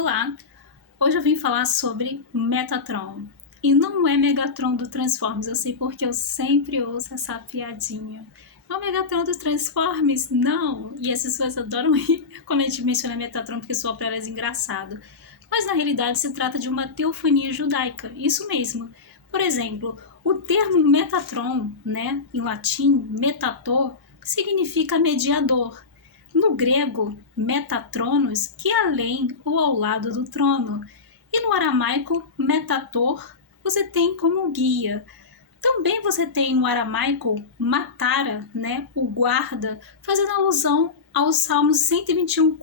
Olá, hoje eu vim falar sobre Metatron. E não é Megatron do Transformers, eu sei porque eu sempre ouço essa piadinha. É o Megatron do Transformers? Não! E as pessoas adoram rir quando a gente menciona Metatron porque soa para elas engraçado. Mas na realidade se trata de uma teofania judaica, isso mesmo. Por exemplo, o termo Metatron, né, em latim, metator, significa mediador. No grego, metatronos, que é além ou ao lado do trono. E no aramaico, metator, você tem como guia. Também você tem no aramaico matara, né, o guarda, fazendo alusão ao Salmo 121,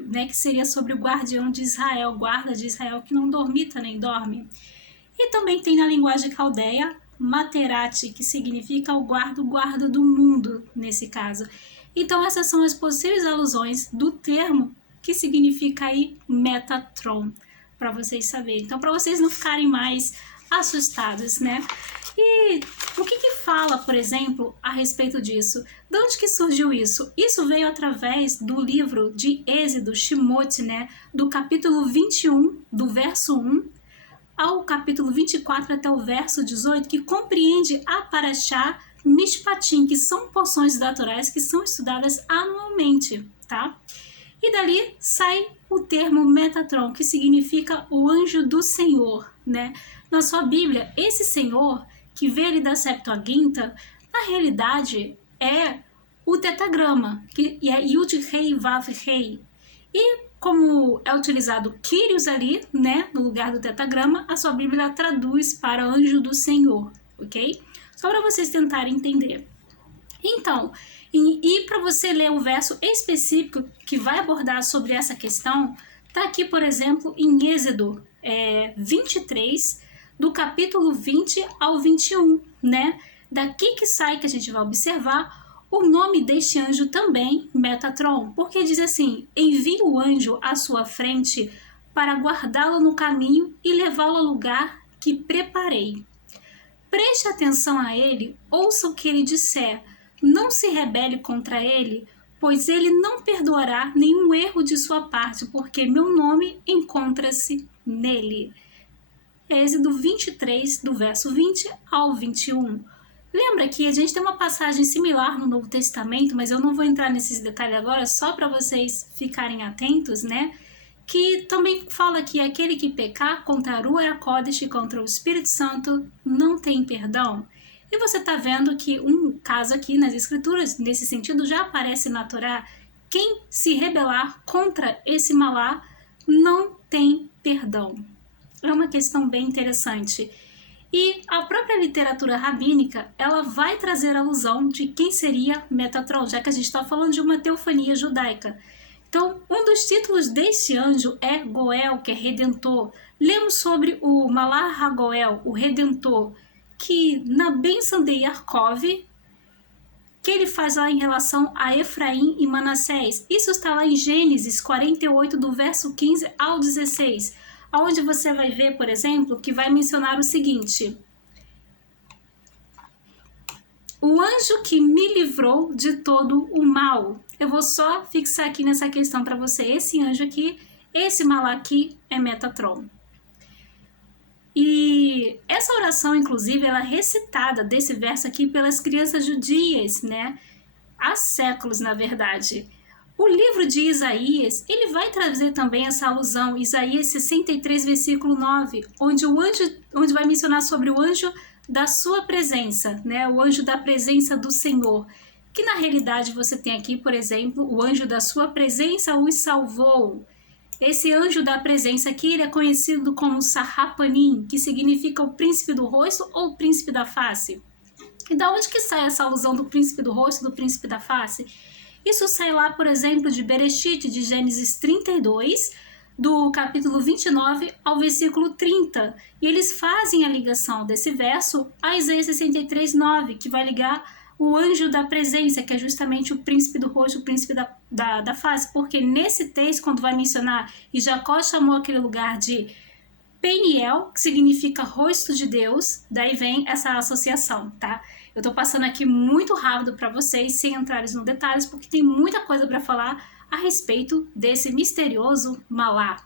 né, que seria sobre o guardião de Israel, guarda de Israel que não dormita nem dorme. E também tem na linguagem caldeia materati, que significa o guarda do mundo, nesse caso. Então essas são as possíveis alusões do termo que significa aí Metatron, para vocês saberem. Então para vocês não ficarem mais assustados, né? E o que fala, por exemplo, a respeito disso? De onde que surgiu isso? Isso veio através do livro de Êxodo, Shemot, né? Do capítulo 21, do verso 1, ao capítulo 24 até o verso 18, que compreende a Parashá Mishpatim, que são porções naturais que são estudadas anualmente, tá? E dali sai o termo Metatron, que significa o anjo do Senhor, né? Na sua Bíblia, esse Senhor, que veio ali da Septuaginta, na realidade é o tetagrama, que é Yud Rei Vav Rei. E como é utilizado Kyrios ali, né, no lugar do tetagrama, a sua Bíblia traduz para anjo do Senhor, ok? Só para vocês tentarem entender. Então, e para você ler o verso específico que vai abordar sobre essa questão, tá aqui, por exemplo, em Êxodo 23, do capítulo 20 ao 21, né? Daqui que sai que a gente vai observar o nome deste anjo também, Metatron, porque diz assim: envie o anjo à sua frente para guardá-lo no caminho e levá-lo ao lugar que preparei. Preste atenção a ele, ouça o que ele disser, não se rebele contra ele, pois ele não perdoará nenhum erro de sua parte, porque meu nome encontra-se nele. Êxodo 23, do verso 20 ao 21. Lembra que a gente tem uma passagem similar no Novo Testamento, mas eu não vou entrar nesses detalhes agora, só para vocês ficarem atentos, né? Que também fala que aquele que pecar contra a Ruach HaKodesh e contra o Espírito Santo não tem perdão. E você está vendo que um caso aqui nas Escrituras, nesse sentido, já aparece na Torá. Quem se rebelar contra esse malá não tem perdão. É uma questão bem interessante. E a própria literatura rabínica, ela vai trazer alusão de quem seria Metatron, já que a gente está falando de uma teofania judaica. Então, um dos títulos deste anjo é Goel, que é Redentor. Lemos sobre o Malach HaGoel, o Redentor, que na bênção de Yaakov, que ele faz lá em relação a Efraim e Manassés. Isso está lá em Gênesis 48, do verso 15 ao 16, onde você vai ver, por exemplo, que vai mencionar o seguinte: o anjo que me livrou de todo o mal. Eu vou só fixar aqui nessa questão para você. Esse anjo aqui, esse Malaque é Metatron. E essa oração, inclusive, ela é recitada desse verso aqui pelas crianças judias, né? Há séculos, na verdade. O livro de Isaías, ele vai trazer também essa alusão, Isaías 63, versículo 9, onde vai mencionar sobre o anjo da sua presença, né? O anjo da presença do Senhor, que na realidade você tem aqui, por exemplo, o anjo da sua presença os salvou. Esse anjo da presença aqui, ele é conhecido como Sarrapanim, que significa o príncipe do rosto ou o príncipe da face. E da onde que sai essa alusão do príncipe do rosto, do príncipe da face? Isso sai lá, por exemplo, de Bereshit, de Gênesis 32, do capítulo 29 ao versículo 30. E eles fazem a ligação desse verso a Isaías 63, 9, que vai ligar o anjo da presença, que é justamente o príncipe do rosto, o príncipe da face. Porque nesse texto, quando vai mencionar, e Jacó chamou aquele lugar de Peniel, que significa rosto de Deus, daí vem essa associação, tá? Eu tô passando aqui muito rápido para vocês, sem entrar nos detalhes, porque tem muita coisa para falar a respeito desse misterioso malá.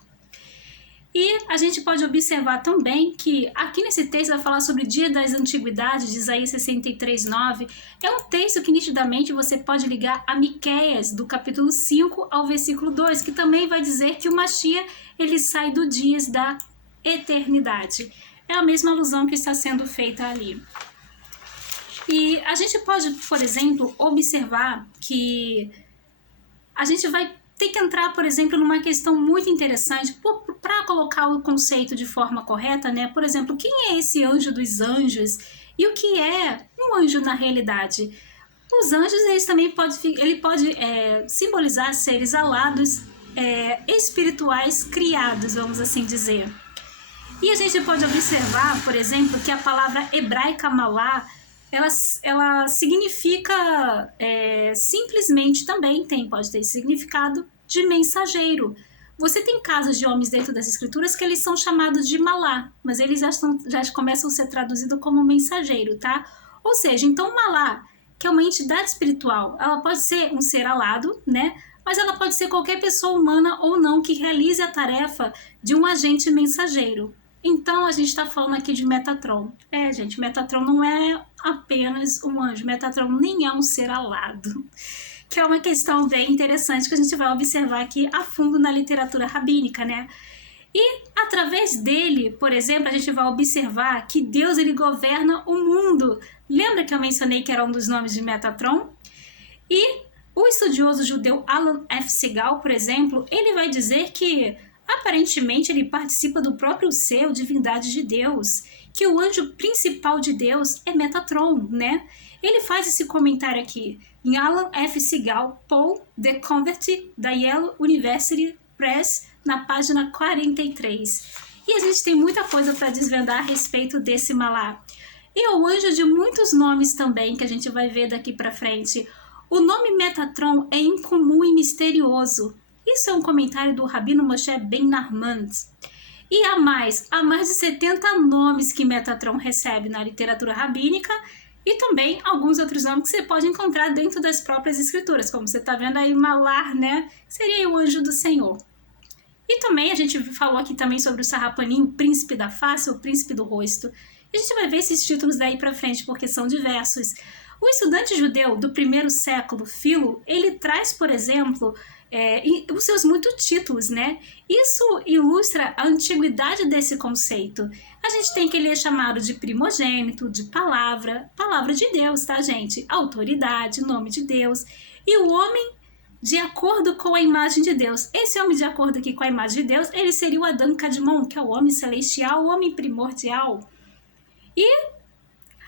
E a gente pode observar também que aqui nesse texto vai falar sobre o dia das antiguidades, de Isaías 63:9. É um texto que nitidamente você pode ligar a Miqueias, do capítulo 5 ao versículo 2, que também vai dizer que o Mashiach, ele sai do dias da eternidade. É a mesma alusão que está sendo feita ali. E a gente pode, por exemplo, observar que a gente vai ter que entrar, por exemplo, numa questão muito interessante para colocar o conceito de forma correta, né? Por exemplo, quem é esse anjo dos anjos e o que é um anjo na realidade? Os anjos, eles também pode simbolizar seres alados, espirituais criados, vamos assim dizer. E a gente pode observar, por exemplo, que a palavra hebraica malá, ela significa simplesmente também, pode ter significado de mensageiro. Você tem casos de homens dentro das escrituras que eles são chamados de malá, mas eles já começam a ser traduzidos como mensageiro, tá? Ou seja, então malá, que é uma entidade espiritual, ela pode ser um ser alado, né? Mas ela pode ser qualquer pessoa humana ou não que realize a tarefa de um agente mensageiro. Então, a gente está falando aqui de Metatron. Gente, Metatron não é apenas um anjo. Metatron nem é um ser alado. Que é uma questão bem interessante que a gente vai observar aqui a fundo na literatura rabínica, né? E, através dele, por exemplo, a gente vai observar que Deus, ele governa o mundo. Lembra que eu mencionei que era um dos nomes de Metatron? E o estudioso judeu Alan F. Segal, por exemplo, ele vai dizer que aparentemente ele participa do próprio ser, divindade de Deus, que o anjo principal de Deus é Metatron, né? Ele faz esse comentário aqui em Alan F. Segal, Paul, The Convert, da Yale University Press, na página 43. E a gente tem muita coisa para desvendar a respeito desse malá. E é o anjo de muitos nomes também, que a gente vai ver daqui para frente. O nome Metatron é incomum e misterioso. Isso é um comentário do Rabino Moshe Ben Nahman. E há mais de 70 nomes que Metatron recebe na literatura rabínica e também alguns outros nomes que você pode encontrar dentro das próprias escrituras, como você está vendo aí, Malar, né? Seria o anjo do Senhor. E também a gente falou aqui também sobre o Sarrapanim, o príncipe da face, o príncipe do rosto. E a gente vai ver esses títulos daí para frente, porque são diversos. O estudante judeu do primeiro século, Filo, ele traz, por exemplo, os seus muitos títulos, né? Isso ilustra a antiguidade desse conceito. A gente tem que ele é chamado de primogênito, de palavra de Deus, tá, gente? Autoridade, nome de Deus. E o homem de acordo com a imagem de Deus. Esse homem de acordo aqui com a imagem de Deus, ele seria o Adão Kadmon, que é o homem celestial, o homem primordial. E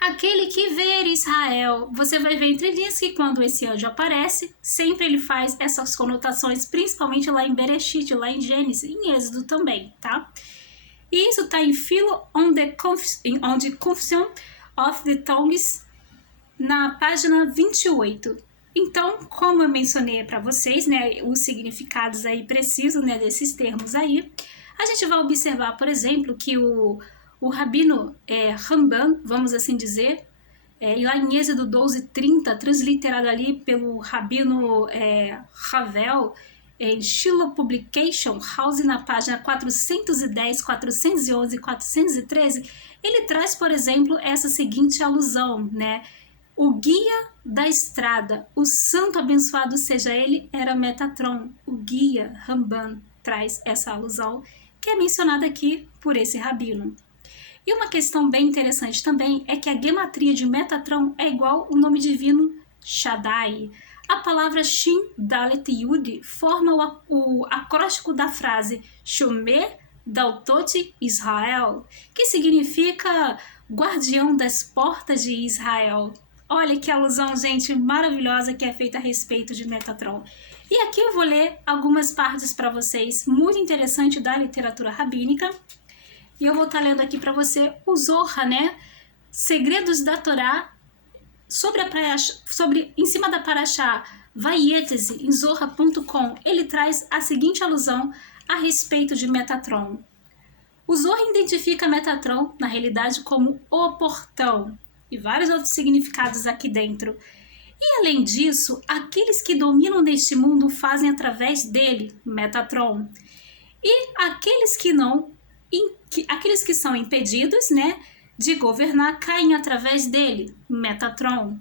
aquele que ver Israel, você vai ver entre linhas que quando esse anjo aparece, sempre ele faz essas conotações, principalmente lá em Bereshit, lá em Gênesis, em Êxodo também, tá? E isso está em Philo on the Confusion of the Tongues, na página 28. Então, como eu mencionei para vocês, né, os significados aí precisos, né, desses termos aí, a gente vai observar, por exemplo, que o Rabino Ramban, vamos assim dizer, lá em Êxodo 12:30, transliterado ali pelo Rabino Ravel, em Shiloh Publication House, na página 410, 411 e 413, ele traz, por exemplo, essa seguinte alusão, né? O guia da estrada, o santo abençoado seja ele, era Metatron. O guia Ramban traz essa alusão, que é mencionada aqui por esse rabino. E uma questão bem interessante também é que a gematria de Metatron é igual ao nome divino Shaddai. A palavra Shin, Dalet e Yud forma o acróstico da frase Shomer Daltot Israel, que significa guardião das portas de Israel. Olha que alusão, gente, maravilhosa que é feita a respeito de Metatron. E aqui eu vou ler algumas partes para vocês, muito interessante da literatura rabínica. E eu vou estar lendo aqui para você o Zohar, né? Segredos da Torá em cima da Parashá Vayetese, em Zohar.com. Ele traz a seguinte alusão a respeito de Metatron. O Zohar identifica Metatron, na realidade, como o portão, e vários outros significados aqui dentro. E além disso, aqueles que dominam neste mundo fazem através dele, Metatron. E aqueles que não aqueles que são impedidos, né, de governar caem através dele, Metatron.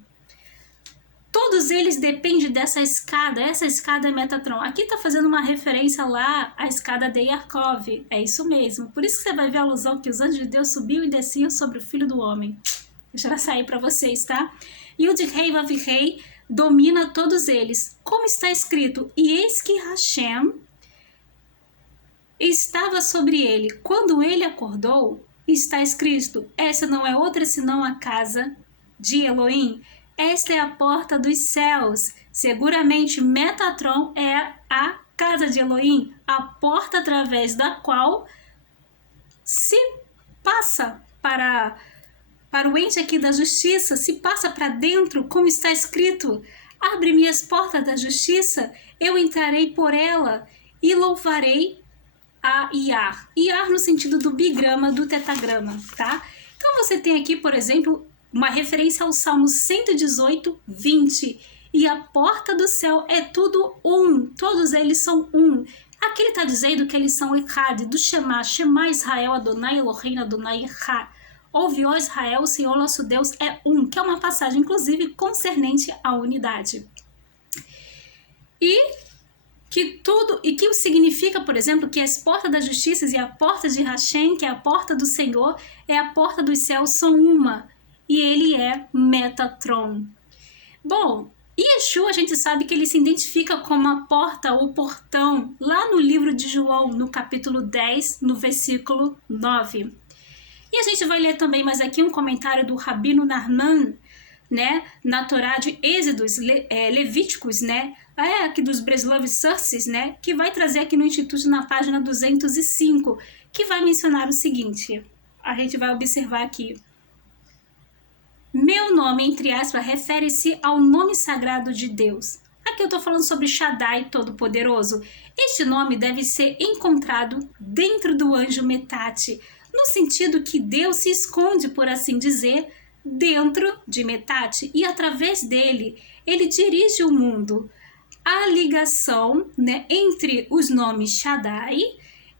Todos eles dependem dessa escada, essa escada é Metatron. Aqui está fazendo uma referência lá à escada de Yaakov, é isso mesmo. Por isso que você vai ver a alusão que os anjos de Deus subiam e desciam sobre o Filho do Homem. Deixa ela sair para vocês, tá? E o de rei Vav-rei domina todos eles. Como está escrito, e eis que Hashem estava sobre ele. Quando ele acordou, está escrito, essa não é outra senão a casa de Elohim. Esta é a porta dos céus. Seguramente Metatron é a casa de Elohim, a porta através da qual se passa para o ente aqui da justiça, se passa para dentro, como está escrito, abre-me as portas da justiça, eu entrarei por ela e louvarei a Iar. Iar no sentido do bigrama, do tetagrama, tá? Então você tem aqui, por exemplo, uma referência ao Salmo 118, 20. E a porta do céu é tudo um, todos eles são um. Aqui ele está dizendo que eles são Echad, do Shema, Shema Israel, Adonai Elohim, Adonai Echad. Ouve, ó Israel, o Senhor nosso Deus é um, que é uma passagem, inclusive, concernente à unidade. E que significa, por exemplo, que as portas da justiça e a porta de Hashem, que é a porta do Senhor, é a porta dos céus, são uma. E ele é Metatron. Bom, Yeshua a gente sabe que ele se identifica como a porta ou portão, lá no livro de João, no capítulo 10, no versículo 9. E a gente vai ler também mais aqui um comentário do Rabino Narman, né, na Torá de Êxodos, Levíticos, né, aqui dos Breslov Sources, né, que vai trazer aqui no Instituto na página 205, que vai mencionar o seguinte, a gente vai observar aqui. Meu nome, entre aspas, refere-se ao nome sagrado de Deus. Aqui eu estou falando sobre Shaddai Todo-Poderoso. Este nome deve ser encontrado dentro do anjo Metate, no sentido que Deus se esconde, por assim dizer, dentro de Metate e através dele, ele dirige o mundo. A ligação, né, entre os nomes Shaddai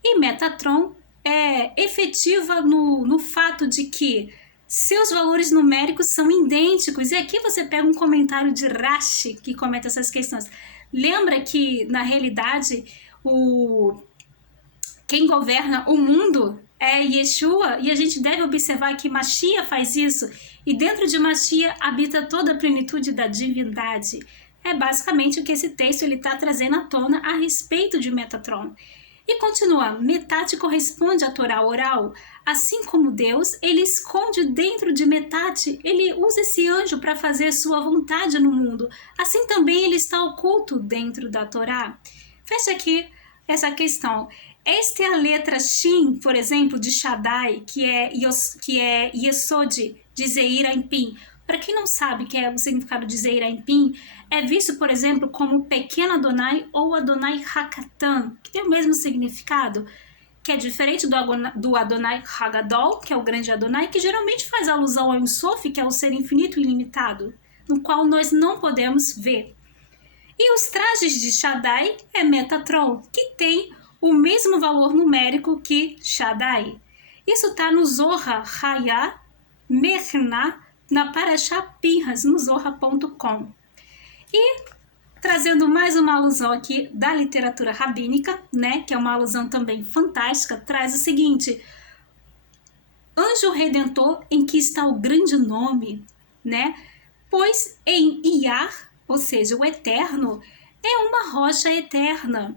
e Metatron é efetiva no fato de que seus valores numéricos são idênticos. E aqui você pega um comentário de Rashi que comenta essas questões. Lembra que, na realidade, quem governa o mundo é Yeshua, e a gente deve observar que Mashiach faz isso, e dentro de Mashiach habita toda a plenitude da divindade. É basicamente o que esse texto está trazendo à tona a respeito de Metatron. E continua, Metate corresponde à Torá oral. Assim como Deus, ele esconde dentro de Metate, ele usa esse anjo para fazer sua vontade no mundo. Assim também ele está oculto dentro da Torá. Fecha aqui essa questão. Esta é a letra Shin, por exemplo, de Shaddai, que é Yesod, de Zeir Anpin. Para quem não sabe o que é o significado de Zeir Anpin, é visto, por exemplo, como pequeno Adonai ou Adonai Hakatan, que tem o mesmo significado, que é diferente do Adonai Hagadol, que é o grande Adonai, que geralmente faz alusão ao Ein Sof, que é o ser infinito e ilimitado, no qual nós não podemos ver. E os trajes de Shaddai é Metatron, que tem o mesmo valor numérico que Shaddai. Isso está no Zohar Hayah Mechna, na Parashá Pinhas, no Zohar.com. E trazendo mais uma alusão aqui da literatura rabínica, né, que é uma alusão também fantástica, traz o seguinte: anjo redentor em que está o grande nome, né? Pois em Iar, ou seja, o eterno, é uma rocha eterna.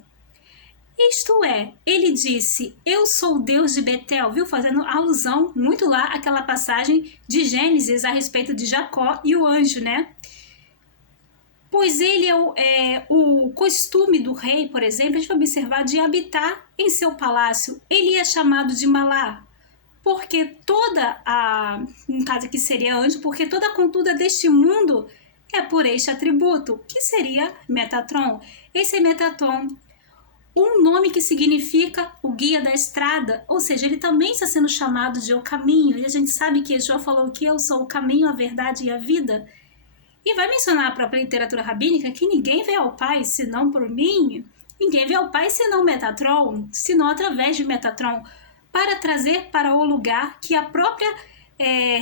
Isto é, ele disse, eu sou o Deus de Betel, viu? Fazendo alusão muito lá àquela passagem de Gênesis a respeito de Jacó e o anjo, né? Pois ele é o costume do rei, por exemplo, a gente vai observar de habitar em seu palácio. Ele é chamado de Malá, porque no caso aqui seria anjo, porque toda a conduta deste mundo é por este atributo, que seria Metatron. Esse é Metatron, um nome que significa o guia da estrada, ou seja, ele também está sendo chamado de o caminho, e a gente sabe que Yeshua falou que eu sou o caminho, a verdade e a vida. E vai mencionar a própria literatura rabínica que ninguém vê ao Pai senão por mim, ninguém vê ao Pai senão Metatron, senão através de Metatron. para trazer para o lugar que a própria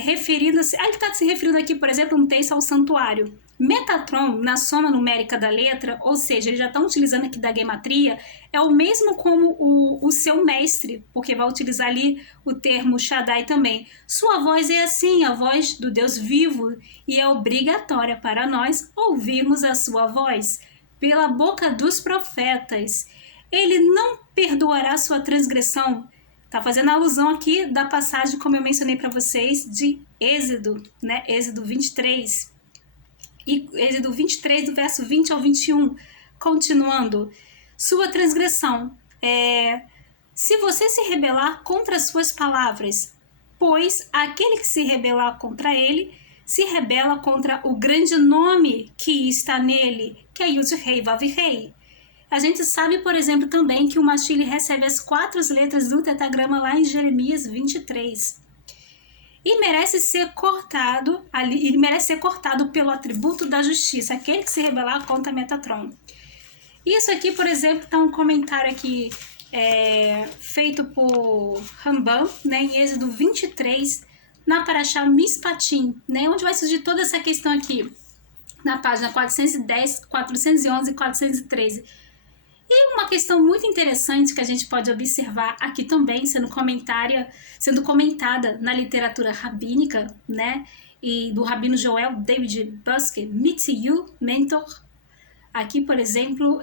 referindo-se... ele está se referindo aqui, por exemplo, um texto ao santuário. Metatron, na soma numérica da letra, ou seja, eles já estão utilizando aqui da gematria, é o mesmo como o seu mestre, porque vai utilizar ali o termo Shaddai também. Sua voz é assim, a voz do Deus vivo, e é obrigatória para nós ouvirmos a sua voz pela boca dos profetas. Ele não perdoará sua transgressão. Está fazendo alusão aqui da passagem, como eu mencionei para vocês, de Êxodo, né? Êxodo 23. E Êxodo 23, do verso 20 ao 21. Continuando. Sua transgressão. Se você se rebelar contra as suas palavras, pois aquele que se rebelar contra ele, se rebela contra o grande nome que está nele, que é Yud-Rei Vav-Rei. A gente sabe, por exemplo, também que o Mashiach recebe as 4 letras do tetagrama lá em Jeremias 23. E merece ser cortado pelo atributo da justiça, aquele que se rebelar contra Metatron. Isso aqui, por exemplo, está um comentário aqui feito por Rambam, né, em Êxodo 23, na Parashá Mishpatim, né, onde vai surgir toda essa questão aqui, na página 410, 411 e 413. E uma questão muito interessante que a gente pode observar aqui também, sendo comentada na literatura rabínica, né, e do rabino Joel David Busker, Mitziyu Mentor, aqui, por exemplo,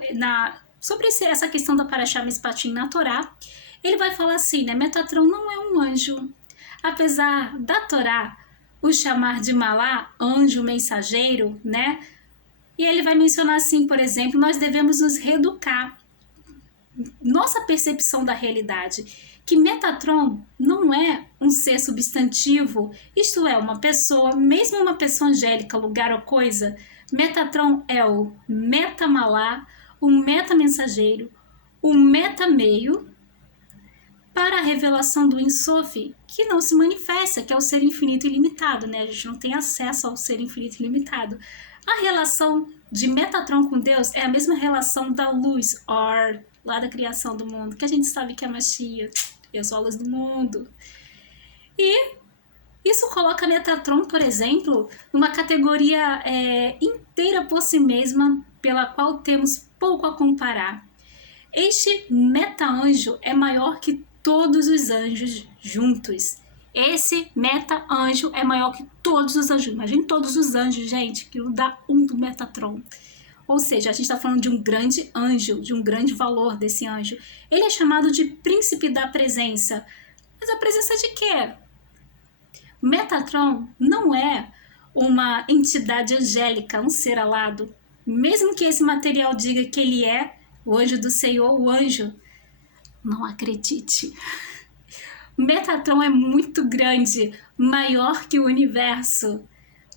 sobre essa questão da Parashá Mishpatim na Torá, ele vai falar assim, né, Metatron não é um anjo. Apesar da Torá o chamar de Malá, anjo mensageiro, né, e ele vai mencionar assim, por exemplo, nós devemos nos reeducar. Nossa percepção da realidade, que Metatron não é um ser substantivo, isto é, uma pessoa, mesmo uma pessoa angélica, lugar ou coisa. Metatron é o metamalá, o meta-mensageiro, o meta-meio para a revelação do Ensof, que não se manifesta, que é o ser infinito e ilimitado, né? A gente não tem acesso ao ser infinito e ilimitado. A relação de Metatron com Deus é a mesma relação da luz, Or, lá da criação do mundo, que a gente sabe que é Mashiach, eu sou a luz do mundo. E isso coloca Metatron, por exemplo, numa categoria inteira por si mesma, pela qual temos pouco a comparar. Este meta-anjo é maior que todos os anjos juntos. Esse meta-anjo é maior que todos os anjos. Imagine todos os anjos, gente, que não dá um do Metatron. Ou seja, a gente está falando de um grande anjo, de um grande valor desse anjo. Ele é chamado de príncipe da presença. Mas a presença de quê? Metatron não é uma entidade angélica, um ser alado. Mesmo que esse material diga que ele é o anjo do Senhor, o anjo, não acredite. Metatron é muito grande, maior que o universo.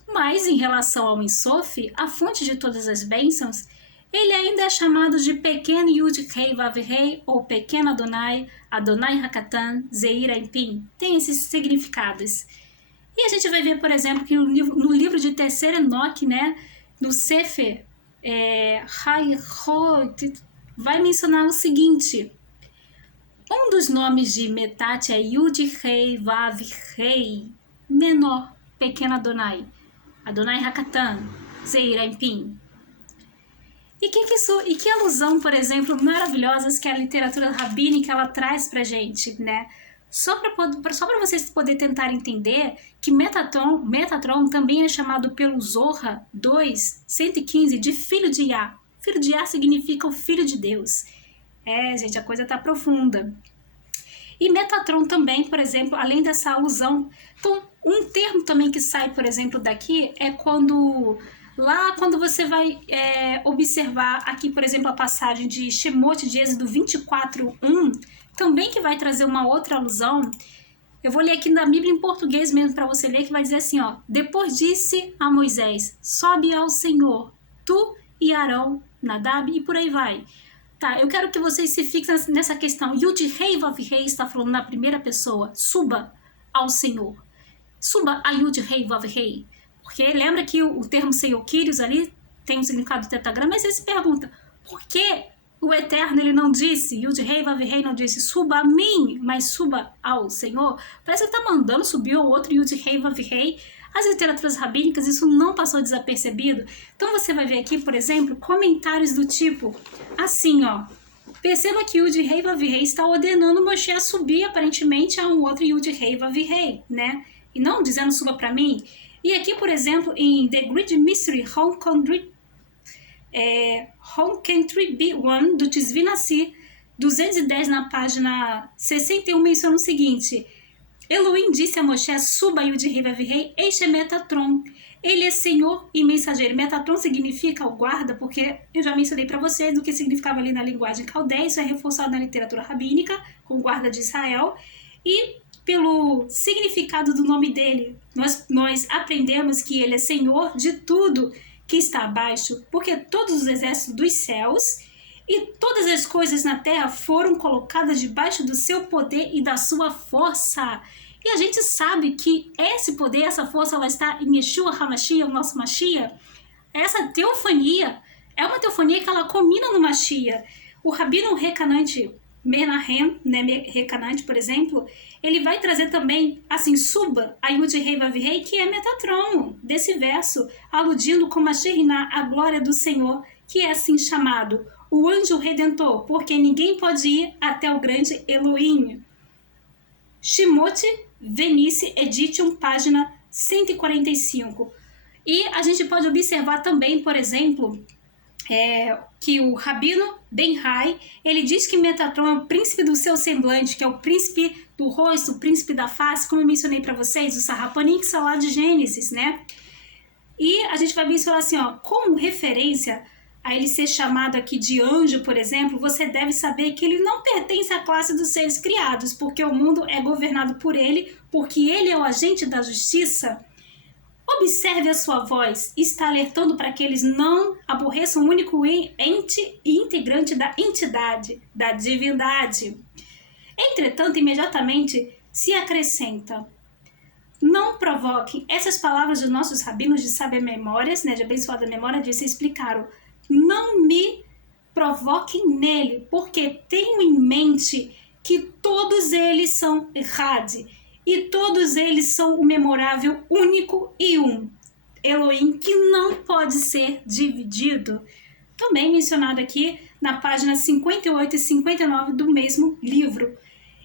Mas em relação ao Ensof, a fonte de todas as bênçãos, ele ainda é chamado de pequeno Yud-Rei Vav-Rei ou pequeno Adonai, Adonai Hakatan, Zeir Anpin. Tem esses significados. E a gente vai ver, por exemplo, que no livro de Terceiro Enoque, né, no Sefer Hayhot, vai mencionar o seguinte: um dos nomes de Metat é Yud-Rei Vav-Rei, menor, pequeno Adonai, Adonai Hakatan, Zeir Anpin. E que alusão, por exemplo, maravilhosas que a literatura rabínica ela traz pra gente, né? Só para vocês poderem tentar entender que Metatron também é chamado pelo Zohar 2:115 de filho de Yah. Filho de Yah significa o filho de Deus. Gente, a coisa tá profunda. E Metatron também, por exemplo, além dessa alusão, então, um termo também que sai, por exemplo, daqui é quando você vai observar aqui, por exemplo, a passagem de Shemot de Êxodo 24:1, também que vai trazer uma outra alusão. Eu vou ler aqui na Bíblia em português mesmo para você ler, que vai dizer assim, ó: depois disse a Moisés, sobe ao Senhor, tu e Arão, Nadab, e por aí vai. Tá, eu quero que vocês se fixem nessa questão. Yud-Rei Vav-Rei está falando na primeira pessoa, suba ao Senhor. Suba a Yud-Rei Vav-Rei. Porque lembra que o termo Senhor Kyrios ali tem um significado do tetagrama, mas você se pergunta, por que O Eterno, ele não disse, Yud-Rei, Vav-Rei não disse, suba a mim, mas suba ao Senhor. Parece que ele está mandando subir o outro Yud-Rei, Vav-Rei. As literaturas rabínicas, isso não passou desapercebido. Então você vai ver aqui, por exemplo, comentários do tipo, assim, ó. Perceba que Yud-Rei, Vav-Rei está ordenando Moshe a subir, aparentemente, a um outro Yud-Rei, Vav-Rei, né? E não dizendo suba para mim. E aqui, por exemplo, em The Great Mystery, How Can Three Be One, do Tzvi Nassi, 210 na página 61, menciona o seguinte: Elohim disse a Moshe, suba Yud-Rei Vav-Rei, Eish Metatron. Ele é Senhor e mensageiro. Metatron significa o guarda, porque eu já mencionei para vocês do que significava ali na linguagem caldeia. Isso é reforçado na literatura rabínica, com o guarda de Israel. E pelo significado do nome dele, nós aprendemos que ele é Senhor de tudo que está abaixo, porque todos os exércitos dos céus e todas as coisas na terra foram colocadas debaixo do seu poder e da sua força. E a gente sabe que esse poder, essa força, ela está em Yeshua HaMashiach, o nosso Mashiach. Essa teofania é uma teofania que ela combina no Mashiach. O Rabino Recanante Menahem, né, Recanante, por exemplo, ele vai trazer também, assim, suba a Yud-Rei Vav-Rei, que é Metatron, desse verso, aludindo com a Sherinah, a glória do Senhor, que é assim chamado, o anjo redentor, porque ninguém pode ir até o grande Elohim. Shemot Venice Edition, página 145. E a gente pode observar também, por exemplo, que o Rabino Ben-Hai, ele diz que Metatron é o príncipe do seu semblante, que é o príncipe do rosto, o príncipe da face, como eu mencionei para vocês, o Sarrapanim, que são lá de Gênesis, né? E a gente vai mencionar assim, ó, como referência a ele ser chamado aqui de anjo, por exemplo, você deve saber que ele não pertence à classe dos seres criados, porque o mundo é governado por ele, porque ele é o agente da justiça. Observe a sua voz, está alertando para que eles não aborreçam o único ente e integrante da entidade, da divindade. Entretanto, imediatamente se acrescenta: não provoquem. Essas palavras dos nossos rabinos de sábia memórias, né, de abençoada memória, disse, explicaram: não me provoquem nele, porque tenho em mente que todos eles são Had, e todos eles são o memorável, único e um Elohim, que não pode ser dividido. Também mencionado aqui na página 58 e 59 do mesmo livro.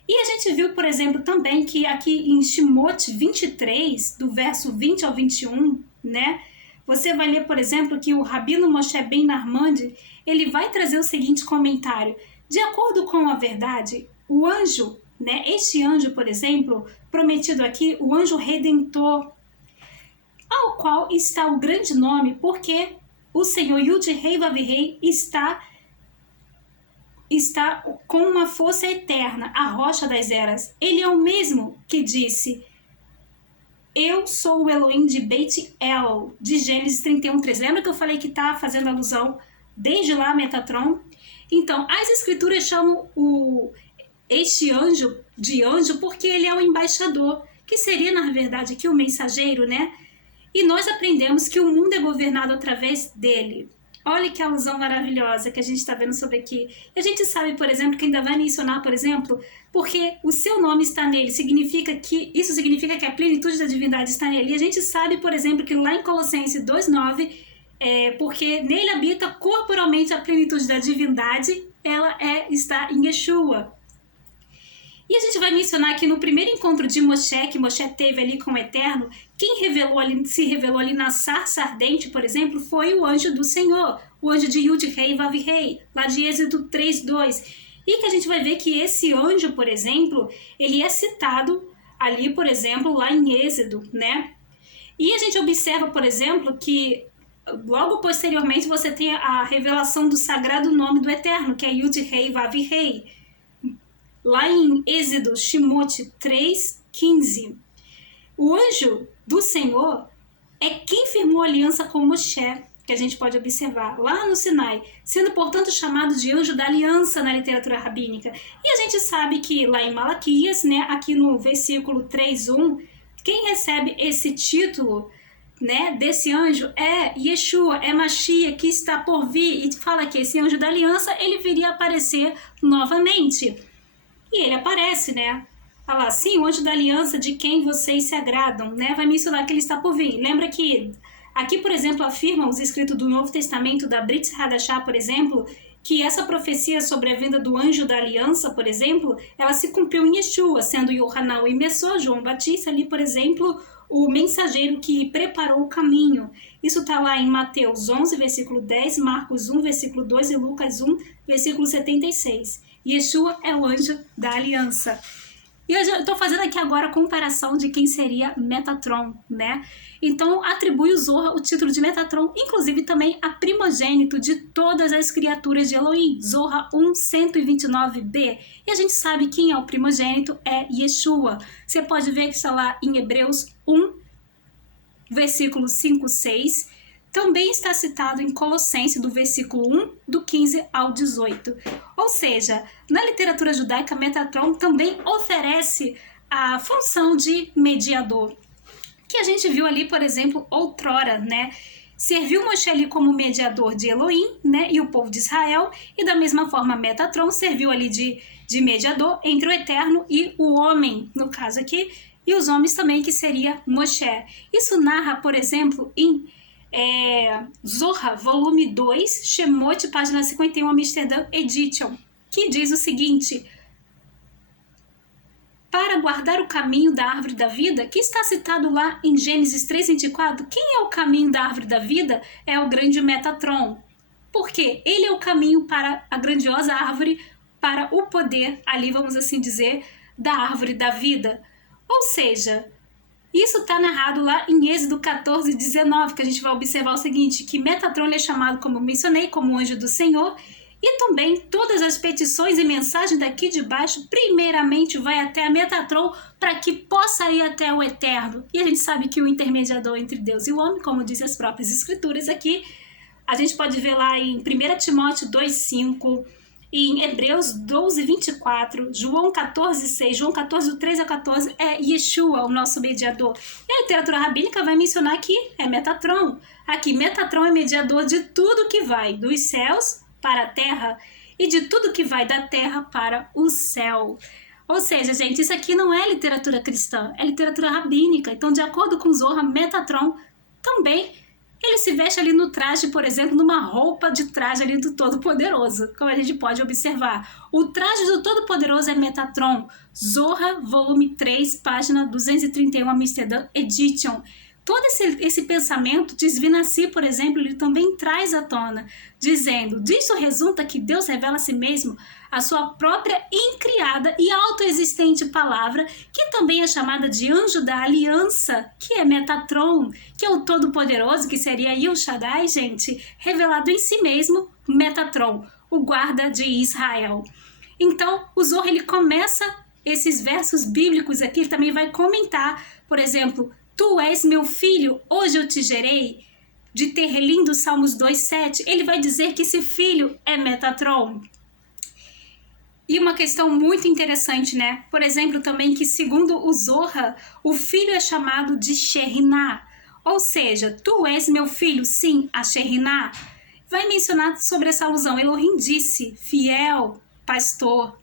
E a gente viu, por exemplo, também que aqui em Shemot 23, do verso 20 ao 21, né? Você vai ler, por exemplo, que o Rabino Moshe Ben Narmand, ele vai trazer o seguinte comentário: de acordo com a verdade, o anjo, né, este anjo, por exemplo, prometido aqui, o anjo redentor, ao qual está o grande nome, porque o Senhor Yud-Rei Vav-Rei está com uma força eterna, a rocha das eras. Ele é o mesmo que disse: eu sou o Elohim de Beit El, de Gênesis 31:3. Lembra que eu falei que está fazendo alusão desde lá a Metatron? Então, as escrituras chamam este anjo de anjo porque ele é o embaixador, que seria, na verdade, aqui o mensageiro, né? E nós aprendemos que o mundo é governado através dele. Olha que alusão maravilhosa que a gente está vendo sobre aqui. E a gente sabe, por exemplo, que ainda vai mencionar, por exemplo, porque o seu nome está nele, isso significa que a plenitude da divindade está nele. E a gente sabe, por exemplo, que lá em Colossenses 2:9, porque nele habita corporalmente a plenitude da divindade, ela está em Yeshua. E a gente vai mencionar que no primeiro encontro de Moshe, que Moshe teve ali com o Eterno, quem se revelou ali na sarça ardente, por exemplo, foi o anjo do Senhor, o anjo de Yud-Rei Vav-Rei, lá de Êxodo 3:2. E que a gente vai ver que esse anjo, por exemplo, ele é citado ali, por exemplo, lá em Êxodo, né? E a gente observa, por exemplo, que logo posteriormente você tem a revelação do sagrado nome do Eterno, que é Yud-Rei Vav-Rei, lá em Êxodo, Shemot 3:15. O anjo do Senhor é quem firmou aliança com Moshe, que a gente pode observar lá no Sinai, sendo, portanto, chamado de anjo da aliança na literatura rabínica. E a gente sabe que lá em Malaquias, né, aqui no versículo 3:1, quem recebe esse título né, desse anjo é Yeshua, é Mashiach que está por vir, e fala que esse anjo da aliança, ele viria a aparecer novamente. E ele aparece, né? Fala assim, o anjo da aliança de quem vocês se agradam, né? Vai mencionar que ele está por vir. Lembra que aqui, por exemplo, afirmam os escritos do Novo Testamento, da Brit Hadashah, por exemplo, que essa profecia sobre a vinda do anjo da aliança, por exemplo, ela se cumpriu em Yeshua, sendo Yohanan e Messô, João Batista, ali, por exemplo, o mensageiro que preparou o caminho. Isso está lá em Mateus 11, versículo 10, Marcos 1, versículo 2 e Lucas 1, versículo 76. Yeshua é o anjo da aliança. E eu estou fazendo aqui agora a comparação de quem seria Metatron, né? Então, atribui o Zohar o título de Metatron, inclusive também a primogênito de todas as criaturas de Elohim, Zohar 1:129b. E a gente sabe quem é o primogênito, é Yeshua. Você pode ver que está lá em Hebreus 1, versículo 5, 6. Também está citado em Colossenses, do versículo 1, do 15 ao 18. Ou seja, na literatura judaica, Metatron também oferece a função de mediador, que a gente viu ali, por exemplo, outrora, né? Serviu Moshe ali como mediador de Elohim, né, e o povo de Israel, e da mesma forma Metatron serviu ali de mediador entre o Eterno e o homem, no caso aqui, e os homens também, que seria Moshe. Isso narra, por exemplo, em Zohar, volume 2, Shemot, página 51, Amsterdã Edition, que diz o seguinte: para guardar o caminho da árvore da vida, que está citado lá em Gênesis 3:24, quem é o caminho da árvore da vida? É o grande Metatron. Porque ele é o caminho para a grandiosa árvore, para o poder, ali vamos assim dizer, da árvore da vida. Ou seja, isso está narrado lá em Êxodo 14:19, que a gente vai observar o seguinte, que Metatron é chamado, como mencionei, como anjo do Senhor, e também todas as petições e mensagens daqui de baixo, primeiramente vai até a Metatron, para que possa ir até o Eterno. E a gente sabe que o intermediador entre Deus e o homem, como dizem as próprias escrituras aqui, a gente pode ver lá em 1 Timóteo 2:5, em Hebreus 12:24, João 14:6, João 14, do 3 a 14, é Yeshua, o nosso mediador. E a literatura rabínica vai mencionar que é Metatron. Aqui, Metatron é mediador de tudo que vai dos céus para a terra e de tudo que vai da terra para o céu. Ou seja, gente, isso aqui não é literatura cristã, é literatura rabínica. Então, de acordo com Zohar, Metatron também ele se veste ali no traje, por exemplo, numa roupa de traje ali do Todo-Poderoso, como a gente pode observar. O traje do Todo-Poderoso é Metatron, Zohar, volume 3, página 231, Amsterdã Edition. Todo esse pensamento de Svinassi, por exemplo, ele também traz à tona, dizendo, disso resulta que Deus revela a si mesmo a sua própria incriada e autoexistente palavra, que também é chamada de anjo da aliança, que é Metatron, que é o Todo-Poderoso, que seria El Shaddai, gente, revelado em si mesmo, Metatron, o guarda de Israel. Então, o Zohar, ele começa esses versos bíblicos aqui, ele também vai comentar, por exemplo, tu és meu filho, hoje eu te gerei, de Terrelim, do Salmos 2:7, ele vai dizer que esse filho é Metatron. E uma questão muito interessante, né? Por exemplo, também que segundo o Zohar, o filho é chamado de Sheriná. Ou seja, tu és meu filho, sim, a Sheriná. Vai mencionar sobre essa alusão. Elohim disse, fiel, pastor,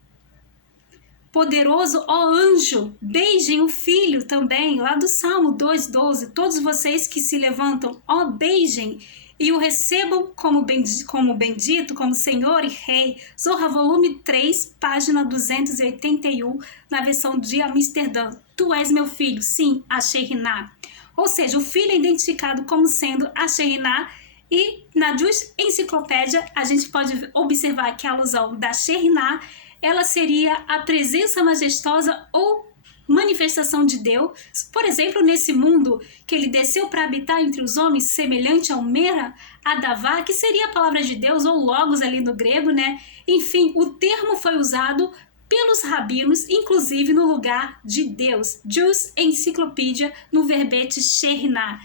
poderoso, ó anjo, beijem o filho também, lá do Salmo 2:12. Todos vocês que se levantam, ó beijem, e o recebam como bendito, como Senhor e Rei. Zohar, volume 3, página 281, na versão de Amsterdã. Tu és meu filho, sim, a Sheriná. Ou seja, o filho é identificado como sendo a Sheriná, e na Jewish Enciclopédia a gente pode observar que a alusão da Sheriná, ela seria a presença majestosa ou manifestação de Deus, por exemplo, nesse mundo que ele desceu para habitar entre os homens, semelhante ao Mera Adavá, que seria a palavra de Deus, ou Logos ali no grego, né? Enfim, o termo foi usado pelos rabinos, inclusive no lugar de Deus. Jewish Encyclopedia, no verbete Sheriná.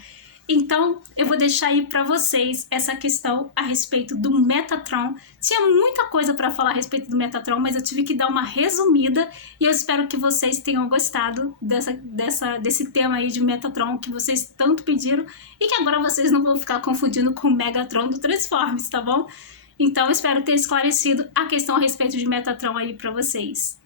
Então, eu vou deixar aí para vocês essa questão a respeito do Metatron. Tinha muita coisa para falar a respeito do Metatron, mas eu tive que dar uma resumida e eu espero que vocês tenham gostado desse tema aí de Metatron que vocês tanto pediram e que agora vocês não vão ficar confundindo com o Megatron do Transformers, tá bom? Então, eu espero ter esclarecido a questão a respeito de Metatron aí para vocês.